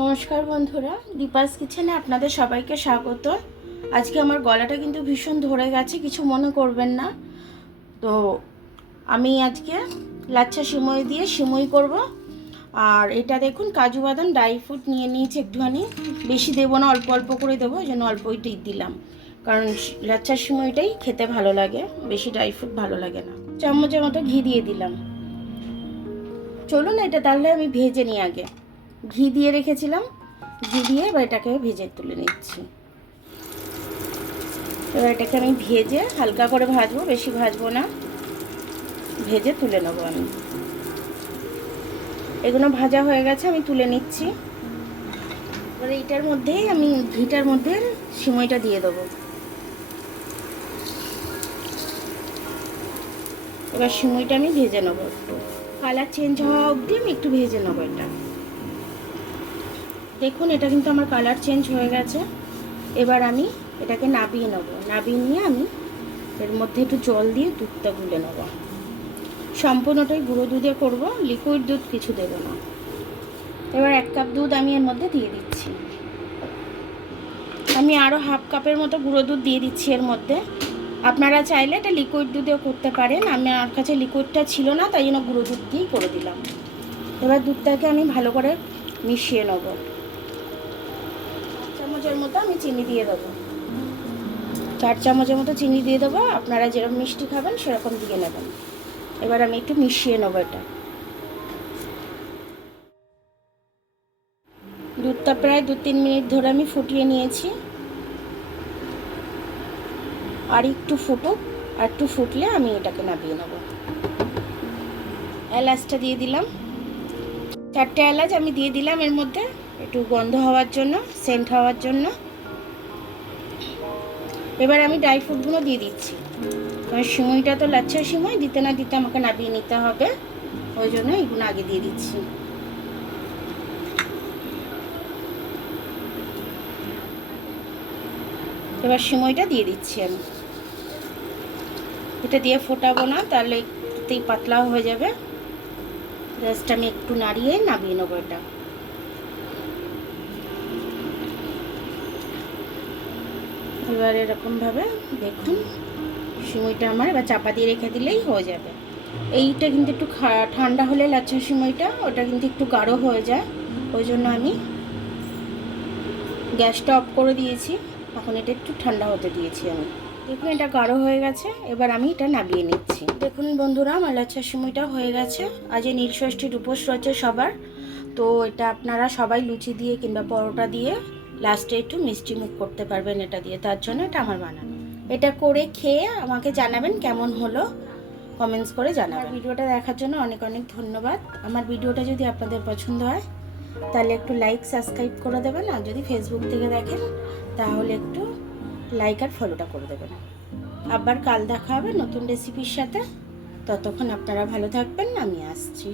নমস্কার বন্ধুরা, দীপাস কিচেনে আপনাদের সবাইকে স্বাগত। আজকে আমার গলাটা কিন্তু ভীষণ ধরে গেছে, কিছু মনে করবেন না। তো আমি আজকে লাচ্ছা সিমই দিয়ে সিমই করব। আর এটা দেখুন, কাজু বাদাম ড্রাই ফ্রুট নিয়ে নিয়েছি একটুখানি, বেশি দেবো না, অল্প অল্প করে দেবো, ওই জন্য অল্পই দিলাম, কারণ লাচ্ছা সিমইটাই খেতে ভালো লাগে, বেশি ড্রাই ফ্রুট ভালো লাগে না। চামচের মতো ঘি দিয়ে দিলাম। চলুন এটা তাহলে আমি ভেজে নিই। আগে ঘি দিয়ে রেখেছিলাম, ঘি দিয়ে এবার এটাকে ভেজে তুলে নিচ্ছি। এবার এটাকে আমি ভেজে হালকা করে ভাজবো, বেশি ভাজবো না, ভেজে তুলে নেবো আমি। এগুলো ভাজা হয়ে গেছে, আমি তুলে নিচ্ছি। এবার এইটার মধ্যেই আমি ঘিটার মধ্যে সিমইটা দিয়ে দেবো। এবার সিমইটা আমি ভেজে নেবো, একটু কালার চেঞ্জ হওয়া অবধি আমি একটু ভেজে নেবো এটা। দেখুন এটা কিন্তু আমার কালার চেঞ্জ হয়ে গেছে। এবার আমি এটাকে নাবিয়ে নেবো, নাবিয়ে নিয়ে আমি এর মধ্যে একটু জল দিয়ে দুধটা গুলে নেবো। সম্পূর্ণটাই গুঁড়ো দুধে করব, লিকুইড দুধ কিছু দেব না। এবার 1 কাপ দুধ আমি এর মধ্যে দিয়ে দিচ্ছি। আমি আরও হাফ কাপের মতো গুঁড়ো দুধ দিয়ে দিচ্ছি এর মধ্যে। আপনারা চাইলে এটা লিকুইড দুধেও করতে পারেন, আমার কাছে লিকুইডটা ছিল না, তাই জন্য গুঁড়ো দুধ দিয়েই করে দিলাম। এবার দুধটাকে আমি ভালো করে মিশিয়ে নেব। 4 চামচের মতো আমি চিনি দিয়ে দেবো, 4 চামচের মতো চিনি দিয়ে দেবো। আপনারা যেরকম মিষ্টি খাবেন সেরকম দিয়ে নেবেন। এবার আমি একটু মিশিয়ে নেবো এটা। দুধটা প্রায় 2-3 মিনিট ধরে আমি ফুটিয়ে নিয়েছি। আর একটু ফুটুক, আর একটু ফুটলে আমি এটাকে নামিয়ে নেব। এলাচটা দিয়ে দিলাম, 4টে এলাচ আমি দিয়ে দিলাম এর মধ্যে, একটু গন্ধ হওয়ার জন্য, সেন্ট হওয়ার জন্য। এবার আমি ড্রাই ফ্রুটগুলো দিয়ে দিচ্ছি, কারণ সিমইটা তো লাচ্ছা সিমই, দিতে না দিতে আমাকে নামিয়ে নিতে হবে, ওই জন্য এগুলো আগে দিয়ে দিচ্ছি। এবার সিমইটা দিয়ে দিচ্ছি আমি। এটা দিয়ে ফোটাবো না, তাহলে একটুতেই পাতলা হয়ে যাবে। জাস্ট আমি একটু নাড়িয়ে নামিয়ে নেবো এটা। এবার এরকমভাবে দেখুন সিমইটা আমার এবার চাপা দিয়ে রেখে দিলেই হয়ে যাবে। এইটা কিন্তু একটু ঠান্ডা হলে লাচ্ছা সিমইটা ওটা কিন্তু একটু গাঢ় হয়ে যায়, ওই জন্য আমি গ্যাসটা অফ করে দিয়েছি। এখন এটা একটু ঠান্ডা হতে দিয়েছি আমি। দেখুন এটা গাঢ় হয়ে গেছে, এবার আমি এটা নামিয়ে নিচ্ছি। দেখুন বন্ধুরা, আমার লাচ্ছা সিমইটা হয়ে গেছে। আজ নীলষষ্ঠীর উপোস রয়েছে সবার, তো এটা আপনারা সবাই লুচি দিয়ে কিংবা পরোটা দিয়ে লাস্টে একটু মিষ্টি মুখ করতে পারবেন এটা দিয়ে, তার জন্য এটা আমার বানানো। এটা করে খেয়ে আমাকে জানাবেন কেমন হলো, কমেন্টস করে জানাবেন। ভিডিওটা দেখার জন্য অনেক অনেক ধন্যবাদ। আমার ভিডিওটা যদি আপনাদের পছন্দ হয় তাহলে একটু লাইক সাবস্ক্রাইব করে দেবেন, আর যদি ফেসবুক থেকে দেখেন তাহলে একটু লাইক আর ফলোটা করে দেবেন। আবার কাল দেখা হবে নতুন রেসিপির সাথে। ততক্ষণ আপনারা ভালো থাকবেন, আমি আসছি।